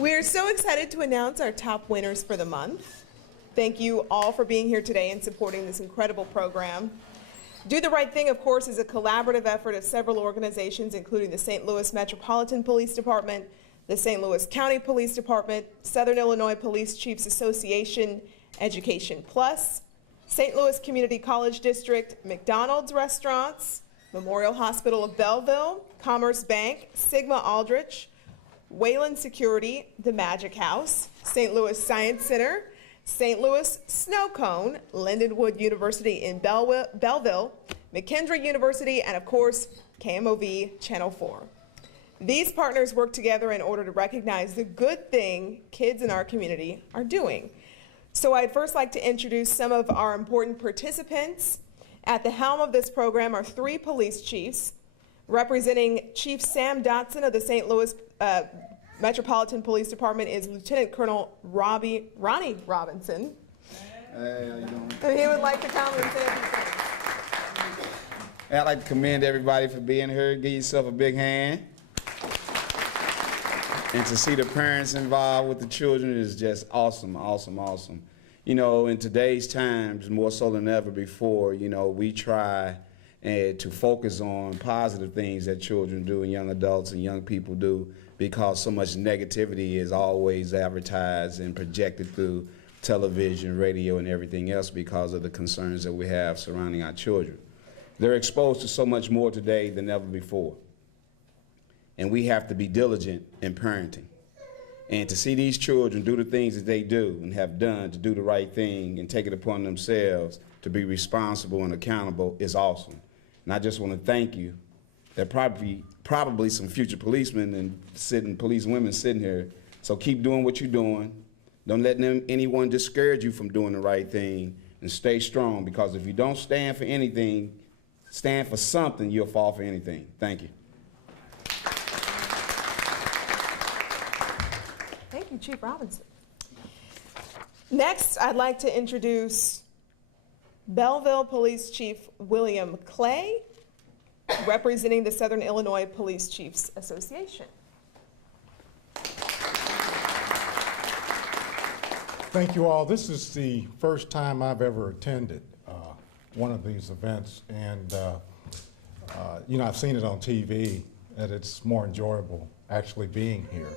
We're so excited to announce our top winners for the month. Thank you all for being here today and supporting this incredible program. Do the Right Thing, of course, is a collaborative effort of several organizations, including the St. Louis Metropolitan Police Department, the St. Louis County Police Department, Southern Illinois Police Chiefs Association, Education Plus, St. Louis Community College District, McDonald's Restaurants, Memorial Hospital of Belleville, Commerce Bank, Sigma Aldrich, Wayland Security, The Magic House, St. Louis Science Center, St. Louis Snow Cone, Lindenwood University in Belleville, McKendree University, and of course, KMOV Channel 4. These partners work together in order to recognize the good thing kids in our community are doing. So I'd first like to introduce some of our important participants. At the helm of this program are 3 police chiefs. Representing Chief Sam Dotson of the St. Louis Metropolitan Police Department is Lieutenant Colonel Ronnie Robinson. Hey, how you doing? And he would like to come and say a few things. I'd like to commend everybody for being here. Give yourself a big hand. And to see the parents involved with the children is just awesome, awesome, awesome. You know, in today's times, more so than ever before, you know, we try to focus on positive things that children do and young adults and young people do, because so much negativity is always advertised and projected through television, radio, and everything else because of the concerns that we have surrounding our children. They're exposed to so much more today than ever before. And we have to be diligent in parenting. And to see these children do the things that they do and have done to do the right thing and take it upon themselves to be responsible and accountable is awesome. And I just want to thank you. There are probably some future policemen and police women sitting here. So keep doing what you're doing. Don't let anyone discourage you from doing the right thing, and stay strong, because if you don't stand for anything, stand for something, you'll fall for anything. Thank you. Thank you, Chief Robinson. Next, I'd like to introduce Belleville Police Chief William Clay, representing the Southern Illinois Police Chiefs Association. Thank you all. This is the first time I've ever attended one of these events, and you know, I've seen it on TV, and it's more enjoyable actually being here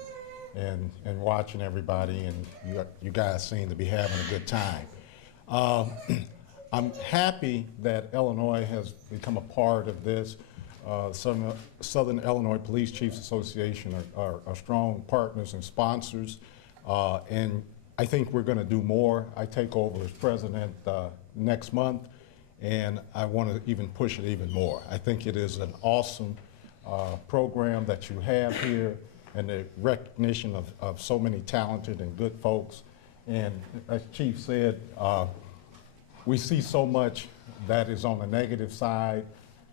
and watching everybody, and you guys seem to be having a good time. I'm happy that Illinois has become a part of this. Southern Illinois Police Chiefs Association are strong partners and sponsors, and I think we're going to do more. I take over as president next month, and I want to even push it even more. I think it is an awesome program that you have here, and the recognition of so many talented and good folks. And as Chief said, we see so much that is on the negative side,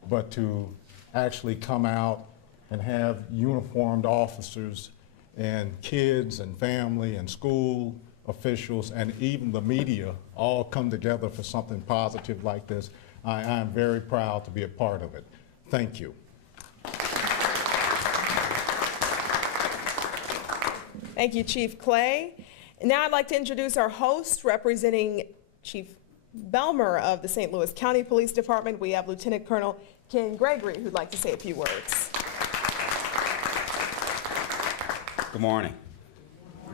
but to actually come out and have uniformed officers and kids and family and school officials and even the media all come together for something positive like this, I am very proud to be a part of it. Thank you. Thank you, Chief Clay. And now I'd like to introduce our host, representing Chief Belmer of the St. Louis County Police Department. We have Lieutenant Colonel Ken Gregory, who'd like to say a few words. Good morning.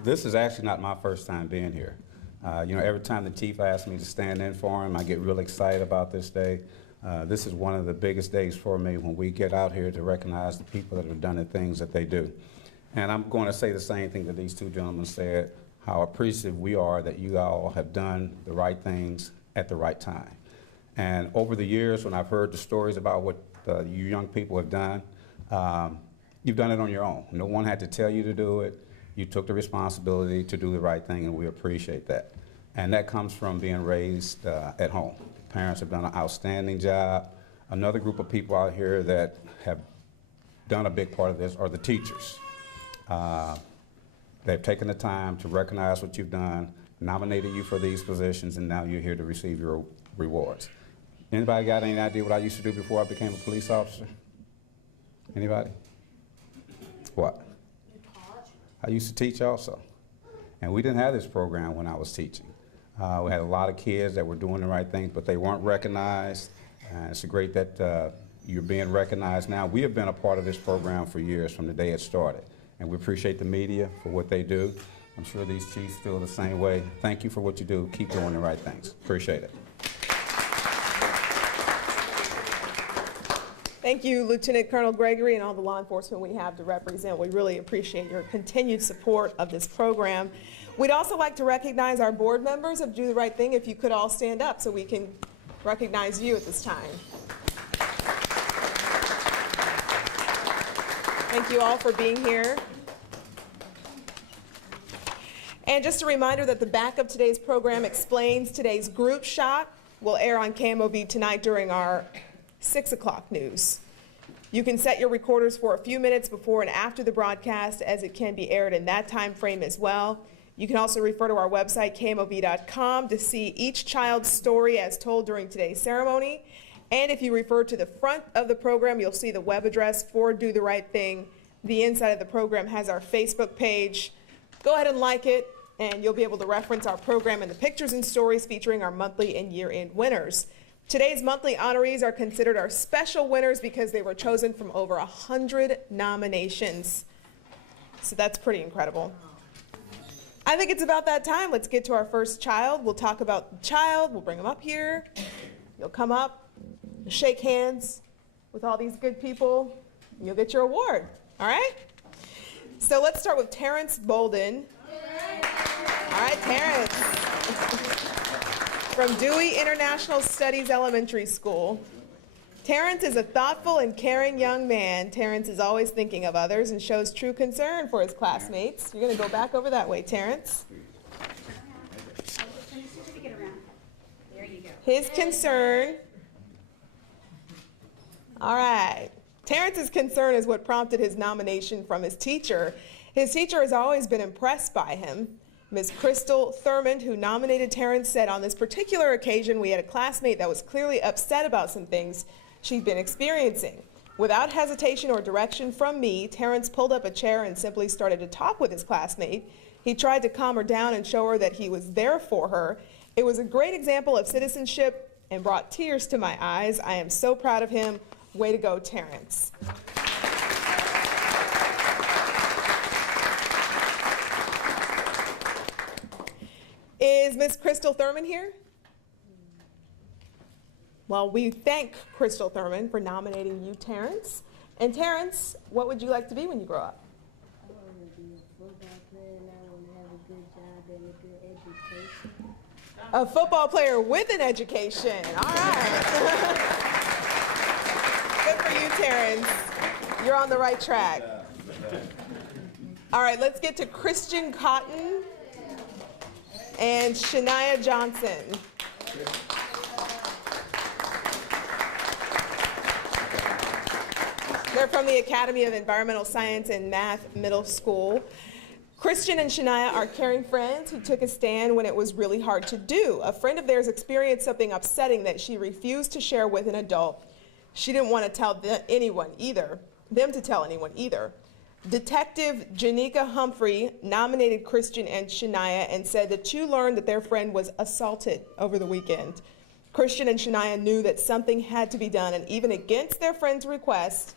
This is actually not my first time being here. You know, every time the chief asks me to stand in for him, I get real excited about this day. This is one of the biggest days for me when we get out here to recognize the people that have done the things that they do. And I'm going to say the same thing that these two gentlemen said, how appreciative we are that you all have done the right things at the right time. And over the years, when I've heard the stories about what you young people have done, you've done it on your own. No one had to tell you to do it. You took the responsibility to do the right thing, and we appreciate that. And that comes from being raised at home. Parents have done an outstanding job. Another group of people out here that have done a big part of this are the teachers. They've taken the time to recognize what you've done, nominated you for these positions, and now you're here to receive your rewards. Anybody got any idea what I used to do before I became a police officer? Anybody? What? I used to teach also. And we didn't have this program when I was teaching. We had a lot of kids that were doing the right things, but they weren't recognized. It's great that you're being recognized now. We have been a part of this program for years from the day it started. And we appreciate the media for what they do. I'm sure these chiefs feel the same way. Thank you for what you do. Keep doing the right things. Appreciate it. Thank you, Lieutenant Colonel Gregory, and all the law enforcement we have to represent. We really appreciate your continued support of this program. We'd also like to recognize our board members of Do the Right Thing. If you could all stand up so we can recognize you at this time. Thank you all for being here. And just a reminder that the back of today's program explains today's group shot will air on KMOV tonight during our 6 o'clock news. You can set your recorders for a few minutes before and after the broadcast, as it can be aired in that time frame as well. You can also refer to our website, KMOV.com, to see each child's story as told during today's ceremony. And if you refer to the front of the program, you'll see the web address for Do the Right Thing. The inside of the program has our Facebook page. Go ahead and like it, and you'll be able to reference our program and the pictures and stories featuring our monthly and year-end winners. Today's monthly honorees are considered our special winners because they were chosen from over 100 nominations. So that's pretty incredible. I think it's about that time. Let's get to our first child. We'll talk about the child. We'll bring him up here. You'll come up, shake hands with all these good people, and you'll get your award. All right? So let's start with Terrence Bolden. All right, Terrence. From Dewey International Studies Elementary School. Terrence is a thoughtful and caring young man. Terrence is always thinking of others and shows true concern for his classmates. You're going to go back over that way, Terrence. There you go. His concern. All right. Terrence's concern is what prompted his nomination from his teacher. His teacher has always been impressed by him. Ms. Crystal Thurmond, who nominated Terrence, said on this particular occasion we had a classmate that was clearly upset about some things she'd been experiencing. Without hesitation or direction from me, Terrence pulled up a chair and simply started to talk with his classmate. He tried to calm her down and show her that he was there for her. It was a great example of citizenship and brought tears to my eyes. I am so proud of him. Way to go, Terrence. Is Miss Crystal Thurmond here? Well, we thank Crystal Thurmond for nominating you, Terrence. And Terrence, what would you like to be when you grow up? I want to be a football player, and I want to have a good job and a good education. A football player with an education. All right. Good for you, Terrence. You're on the right track. All right, let's get to Christian Cotton and Shania Johnson. They're from the Academy of Environmental Science and Math Middle School. Christian and Shania are caring friends who took a stand when it was really hard to do. A friend of theirs experienced something upsetting that she refused to share with an adult. She didn't want to tell them to tell anyone either. Detective Janika Humphrey nominated Christian and Shania and said the two learned that their friend was assaulted over the weekend. Christian and Shania knew that something had to be done, and even against their friend's request,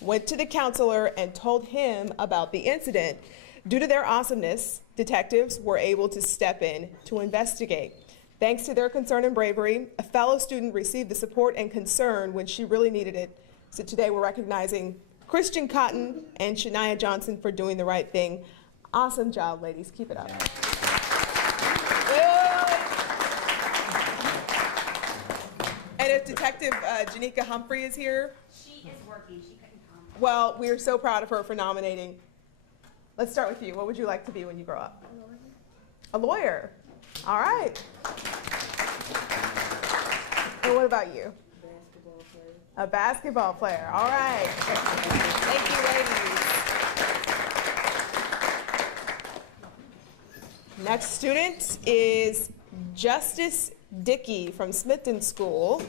went to the counselor and told him about the incident. Due to their awesomeness, detectives were able to step in to investigate. Thanks to their concern and bravery, a fellow student received the support and concern when she really needed it. So today we're recognizing Christian Cotton and Shania Johnson for doing the right thing. Awesome job, ladies. Keep it up. And if Detective Janika Humphrey is here, She is working. She couldn't come. well, we are so proud of her for nominating. Let's start with you. What would you like to be when you grow up? A lawyer. All right. And what about you? Basketball player. A basketball player. All right. Thank you, ladies. Next student is Justice Dickey from Smithton School.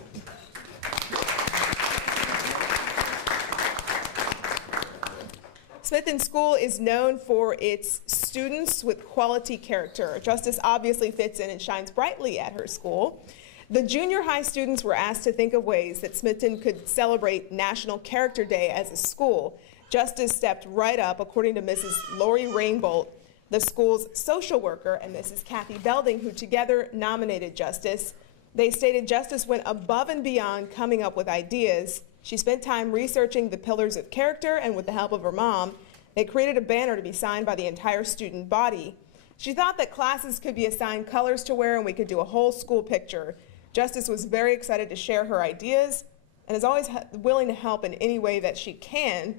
Smithton School is known for its students with quality character. Justice obviously fits in and shines brightly at her school. The junior high students were asked to think of ways that Smithton could celebrate National Character Day as a school. Justice stepped right up, according to Mrs. Lori Rainbolt, the school's social worker, and Mrs. Kathy Belding, who together nominated Justice. They stated Justice went above and beyond coming up with ideas. She spent time researching the pillars of character, and with the help of her mom, they created a banner to be signed by the entire student body. She thought that classes could be assigned colors to wear and we could do a whole school picture. Justice was very excited to share her ideas and is always willing to help in any way that she can.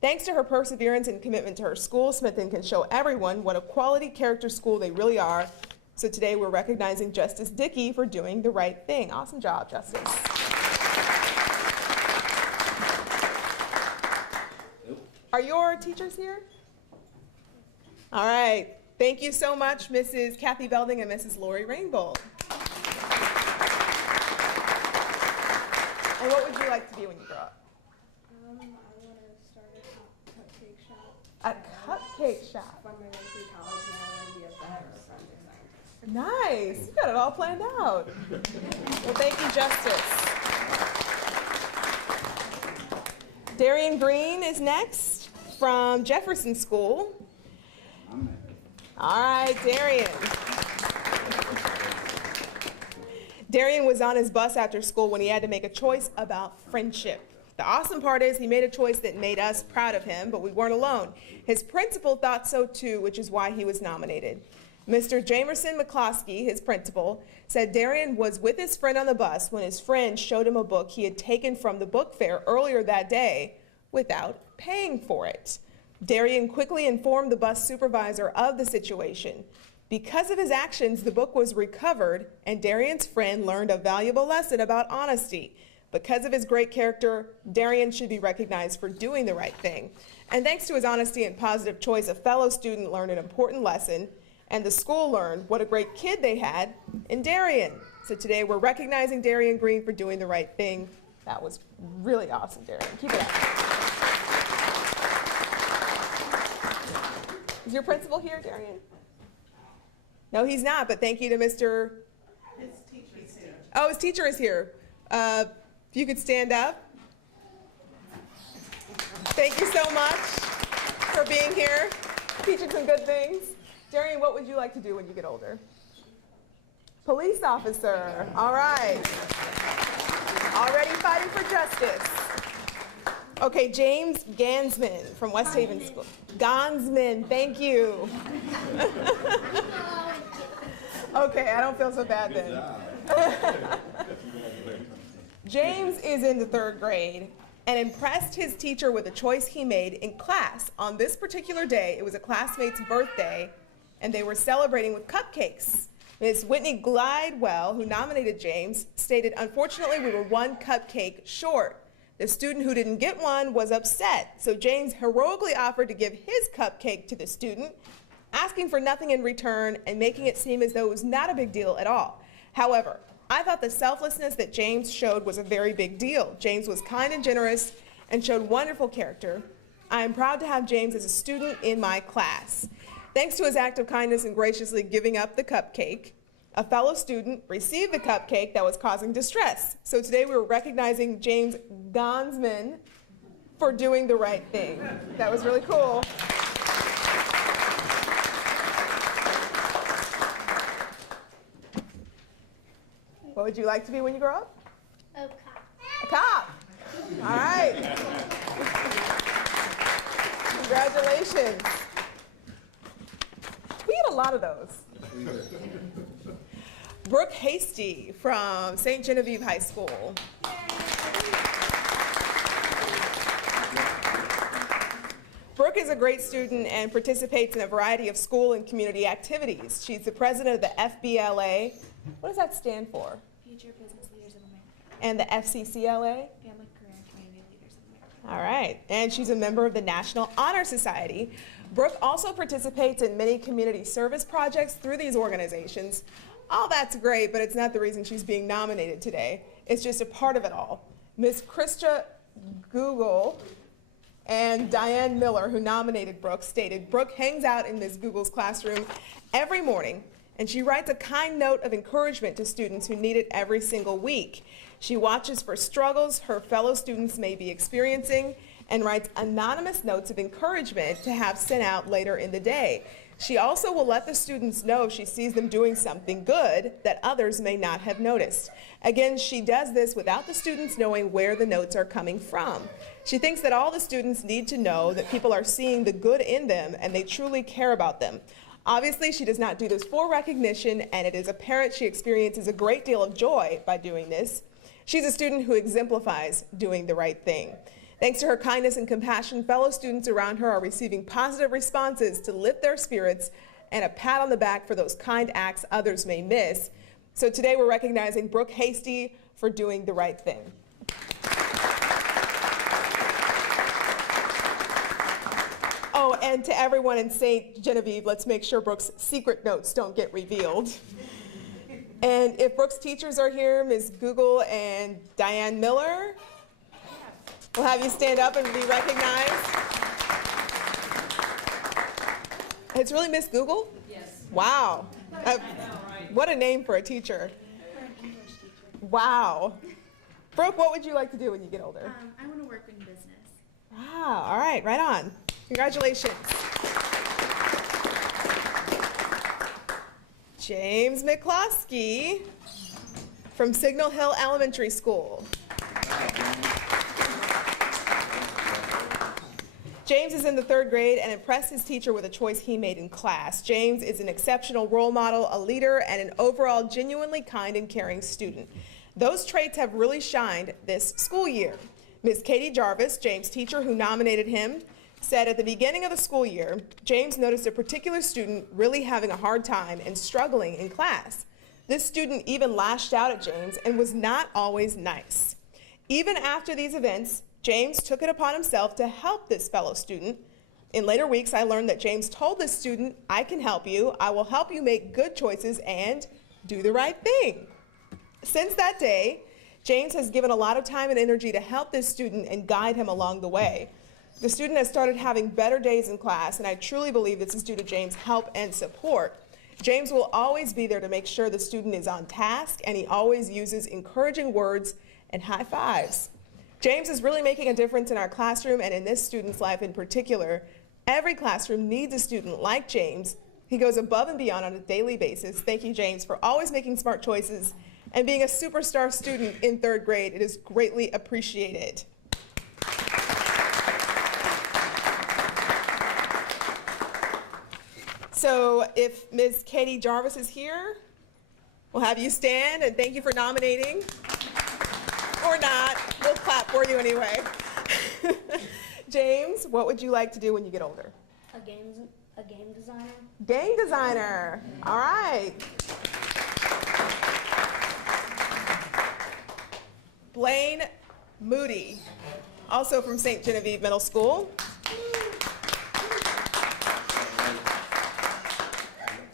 Thanks to her perseverance and commitment to her school, Smithton can show everyone what a quality character school they really are. So today we're recognizing Justice Dickey for doing the right thing. Awesome job, Justice. Are your teachers here? All right. Thank you so much, Mrs. Kathy Belding and Mrs. Lori Rainbow. And what would you like to be when you grow up? I want to start a cupcake shop. A cupcake shop. When I went through college, and I want to be a better friend designer. Nice. You got it all planned out. Well, thank you, Justice. Darien Green is next from Jefferson School. All right, Darien. Darien was on his bus after school when he had to make a choice about friendship. The awesome part is he made a choice that made us proud of him, but we weren't alone. His principal thought so too, which is why he was nominated. Mr. Jamerson McCloskey, his principal, said Darien was with his friend on the bus when his friend showed him a book he had taken from the book fair earlier that day without paying for it. Darien quickly informed the bus supervisor of the situation. Because of his actions, the book was recovered, and Darien's friend learned a valuable lesson about honesty. Because of his great character, Darien should be recognized for doing the right thing. And thanks to his honesty and positive choice, a fellow student learned an important lesson, and the school learned what a great kid they had in Darien. So today we're recognizing Darien Green for doing the right thing. That was really awesome, Darien. Keep it up. Is your principal here, Darien? No, he's not, but thank you to Mr. His teacher is here. Oh, his teacher is here. If you could stand up. Thank you so much for being here, teaching some good things. Darien, what would you like to do when you get older? Police officer. All right. Already fighting for justice. Okay, James Gansman from West Haven School. Gansman, thank you. Okay, I don't feel so bad then. James is in the 3rd grade and impressed his teacher with a choice he made in class. On this particular day, it was a classmate's birthday, and they were celebrating with cupcakes. Ms. Whitney Glidewell, who nominated James, stated, "Unfortunately, we were one cupcake short." The student who didn't get one was upset, so James heroically offered to give his cupcake to the student, asking for nothing in return and making it seem as though it was not a big deal at all. However, I thought the selflessness that James showed was a very big deal. James was kind and generous and showed wonderful character. I am proud to have James as a student in my class. Thanks to his act of kindness and graciously giving up the cupcake, a fellow student received the cupcake that was causing distress. So today we were recognizing James Gansman for doing the right thing. That was really cool. What would you like to be when you grow up? A cop. A cop. All right. Congratulations. We had a lot of those. Brooke Hasty from St. Genevieve High School. Brooke is a great student and participates in a variety of school and community activities. She's the president of the FBLA. What does that stand for? Future Business Leaders of America. And the FCCLA? Family, Career, and Community Leaders of America. All right, and she's a member of the National Honor Society. Brooke also participates in many community service projects through these organizations. All that's great, but it's not the reason she's being nominated today. It's just a part of it all. Ms. Krista Google And Diane Miller, who nominated Brooke, stated, "Brooke hangs out in Ms. Google's classroom every morning, and she writes a kind note of encouragement to students who need it every single week. She watches for struggles her fellow students may be experiencing and writes anonymous notes of encouragement to have sent out later in the day. She also will let the students know if she sees them doing something good that others may not have noticed. Again, she does this without the students knowing where the notes are coming from. She thinks that all the students need to know that people are seeing the good in them and they truly care about them. Obviously, she does not do this for recognition, and it is apparent she experiences a great deal of joy by doing this. She's a student who exemplifies doing the right thing. Thanks to her kindness and compassion, fellow students around her are receiving positive responses to lift their spirits and a pat on the back for those kind acts others may miss. So today we're recognizing Brooke Hasty for doing the right thing." Oh, and to everyone in St. Genevieve, let's make sure Brooke's secret notes don't get revealed. And if Brooke's teachers are here, Ms. Google and Diane Miller, we'll have you stand up and be recognized. It's really Miss Google? Yes. Wow. What a name for a teacher. Wow. Brooke, what would you like to do when you get older? I want to work in business. Wow. All right, right on. Congratulations. James McCloskey from Signal Hill Elementary School. James is in the 3rd grade and impressed his teacher with a choice he made in class. James is an exceptional role model, a leader, and an overall genuinely kind and caring student. Those traits have really shined this school year. Ms. Katie Jarvis, James' teacher who nominated him, said at the beginning of the school year, James noticed a particular student really having a hard time and struggling in class. This student even lashed out at James and was not always nice. Even after these events, James took it upon himself to help this fellow student. In later weeks, I learned that James told this student, "I can help you. I will help you make good choices and do the right thing." Since that day, James has given a lot of time and energy to help this student and guide him along the way. The student has started having better days in class, and I truly believe this is due to James' help and support. James will always be there to make sure the student is on task, and he always uses encouraging words and high fives. James is really making a difference in our classroom and in this student's life in particular. Every classroom needs a student like James. He goes above and beyond on a daily basis. Thank you, James, for always making smart choices and being a superstar student in 3rd grade. It is greatly appreciated. So if Ms. Katie Jarvis is here, we'll have you stand, and thank you for nominating. Or not, we'll clap for you anyway. James, what would you like to do when you get older? A game designer. Game designer. All right. Blaine Moody, also from St. Genevieve Middle School.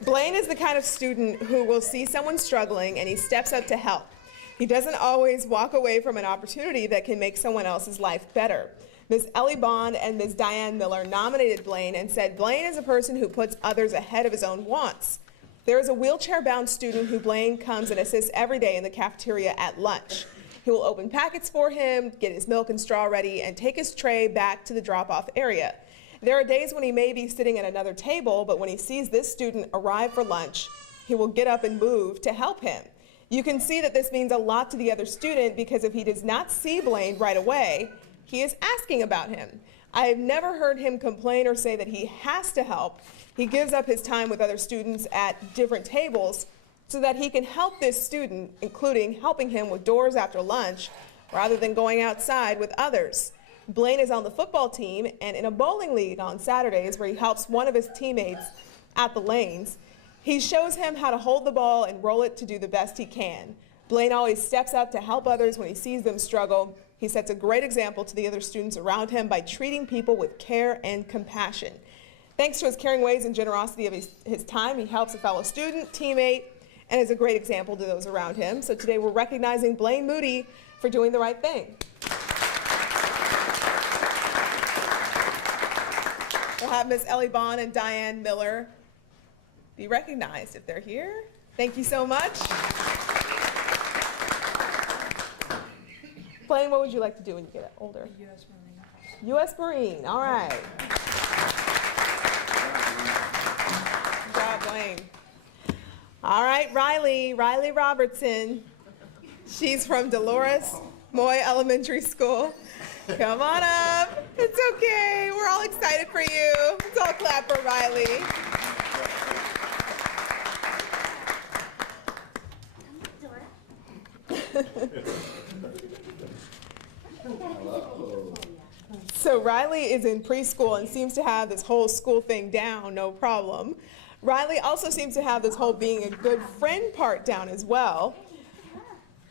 Blaine is the kind of student who will see someone struggling and he steps up to help. He doesn't always walk away from an opportunity that can make someone else's life better. Ms. Ellie Bond and Ms. Diane Miller nominated Blaine and said Blaine is a person who puts others ahead of his own wants. There is a wheelchair-bound student who Blaine comes and assists every day in the cafeteria at lunch. He will open packets for him, get his milk and straw ready, and take his tray back to the drop-off area. There are days when he may be sitting at another table, but when he sees this student arrive for lunch, he will get up and move to help him. You can see that this means a lot to the other student because if he does not see Blaine right away, he is asking about him. I have never heard him complain or say that he has to help. He gives up his time with other students at different tables so that he can help this student, including helping him with doors after lunch, rather than going outside with others. Blaine is on the football team and in a bowling league on Saturdays where he helps one of his teammates at the lanes. He shows him how to hold the ball and roll it to do the best he can. Blaine always steps up to help others when he sees them struggle. He sets a great example to the other students around him by treating people with care and compassion. Thanks to his caring ways and generosity of his time, he helps a fellow student, teammate, and is a great example to those around him. So today we're recognizing Blaine Moody for doing the right thing. have Miss Ellie Bond and Diane Miller be recognized if they're here. Thank you so much. Blaine, what would you like to do when you get older? U.S. Marine. U.S. Marine, all right. Good job, Blaine. All right, Riley Robertson. She's from Dolores Moy Elementary School. Come on up. It's okay. We're all excited for you. Let's all clap for Riley. So Riley is in preschool and seems to have this whole school thing down, no problem. Riley also seems to have this whole being a good friend part down as well.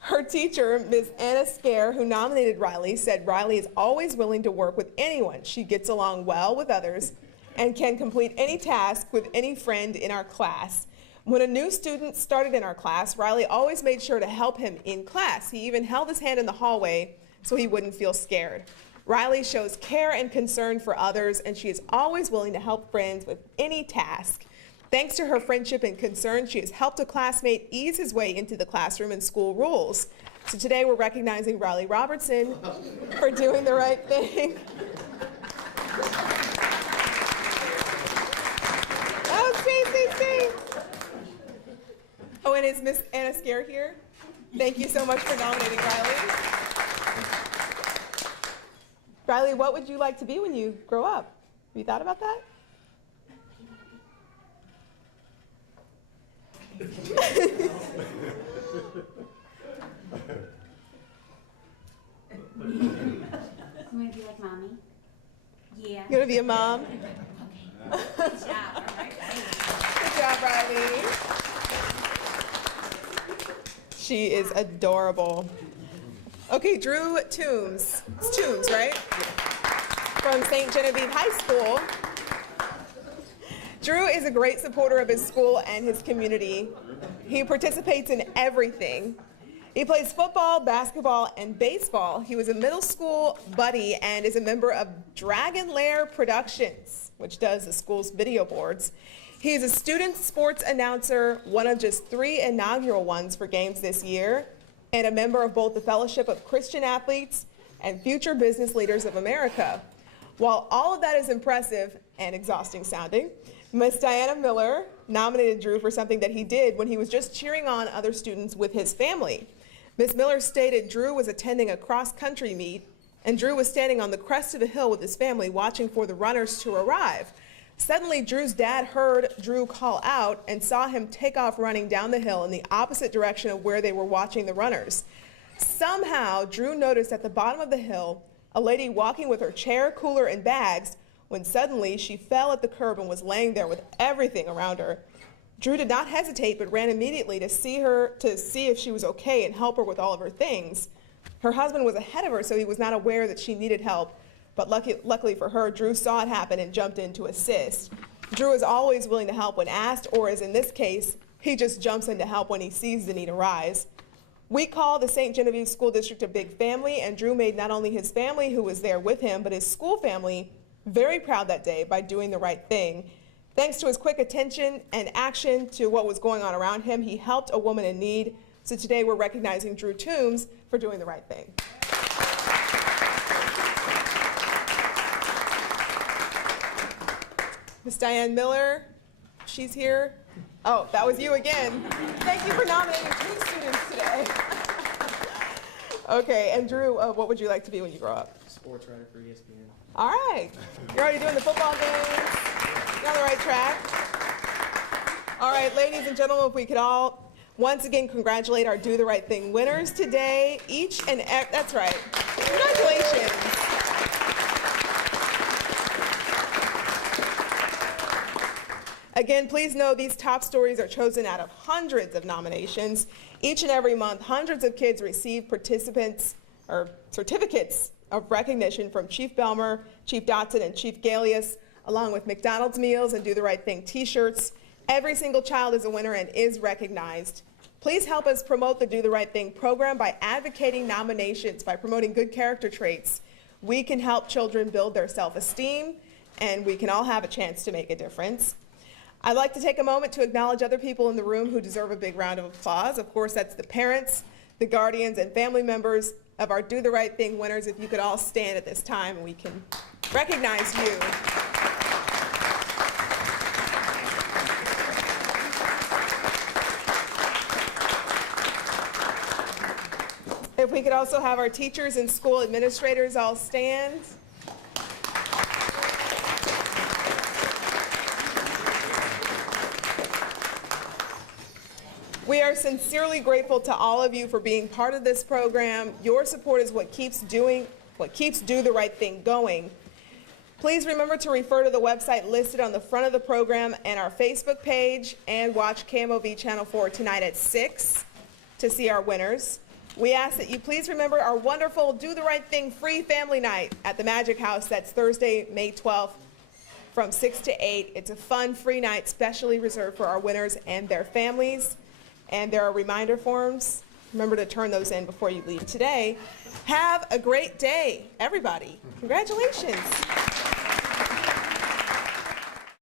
Her teacher, Ms. Anna Scare, who nominated Riley, said Riley is always willing to work with anyone. She gets along well with others and can complete any task with any friend in our class. When a new student started in our class, Riley always made sure to help him in class. He even held his hand in the hallway so he wouldn't feel scared. Riley shows care and concern for others, and she is always willing to help friends with any task. Thanks to her friendship and concern, she has helped a classmate ease his way into the classroom and school rules. So today we're recognizing Riley Robertson for doing the right thing. Oh, see. Oh, and is Miss Anna Scare here? Thank you so much for nominating Riley. Riley, what would you like to be when you grow up? Have you thought about that? I'm gonna be like mommy. Yeah. You want to be a mom? Good job. All right. Good job, Riley. She is adorable. Okay, Drew Toombs. It's Toombs, right? From St. Genevieve High School. Drew is a great supporter of his school and his community. He participates in everything. He plays football, basketball, and baseball. He was a middle school buddy and is a member of Dragon Lair Productions, which does the school's video boards. He is a student sports announcer, one of just 3 inaugural ones for games this year, and a member of both the Fellowship of Christian Athletes and Future Business Leaders of America. While all of that is impressive and exhausting sounding, Miss Diana Miller nominated Drew for something that he did when he was just cheering on other students with his family. Miss Miller stated Drew was attending a cross-country meet, and Drew was standing on the crest of a hill with his family watching for the runners to arrive. Suddenly, Drew's dad heard Drew call out and saw him take off running down the hill in the opposite direction of where they were watching the runners. Somehow, Drew noticed at the bottom of the hill a lady walking with her chair, cooler, and bags, when suddenly she fell at the curb and was laying there with everything around her. Drew did not hesitate but ran immediately to see if she was okay and help her with all of her things. Her husband was ahead of her, so he was not aware that she needed help, but luckily for her, Drew saw it happen and jumped in to assist. Drew is always willing to help when asked, or as in this case, he just jumps in to help when he sees the need arise. We call the St. Genevieve School District a big family, and Drew made not only his family who was there with him, but his school family very proud that day by doing the right thing. Thanks to his quick attention and action to what was going on around him, he helped a woman in need. So today we're recognizing Drew Toombs for doing the right thing. Miss Diane Miller, she's here. Oh, that was you again. Thank you for nominating 2 students today. Okay, and Drew, what would you like to be when you grow up? Sports writer for ESPN. All right. You're already doing the football games. You're on the right track. All right, ladies and gentlemen, if we could all once again congratulate our Do the Right Thing winners today. That's right. Congratulations. Again, please know these top stories are chosen out of hundreds of nominations. Each and every month, hundreds of kids receive certificates of recognition from Chief Belmer, Chief Dotson, and Chief Galius, along with McDonald's meals and Do the Right Thing t-shirts. Every single child is a winner and is recognized. Please help us promote the Do the Right Thing program by advocating nominations, by promoting good character traits. We can help children build their self-esteem and we can all have a chance to make a difference. I'd like to take a moment to acknowledge other people in the room who deserve a big round of applause. Of course, that's the parents, the guardians, and family members of our Do the Right Thing winners. If you could all stand at this time, and we can recognize you. If we could also have our teachers and school administrators all stand. We are sincerely grateful to all of you for being part of this program. Your support is what keeps Do the Right Thing going. Please remember to refer to the website listed on the front of the program and our Facebook page, and watch KMOV Channel 4 tonight at 6 to see our winners. We ask that you please remember our wonderful Do the Right Thing free family night at the Magic House. That's Thursday, May 12th from 6 to 8. It's a fun free night specially reserved for our winners and their families. And there are reminder forms. Remember to turn those in before you leave today. Have a great day, everybody. Congratulations.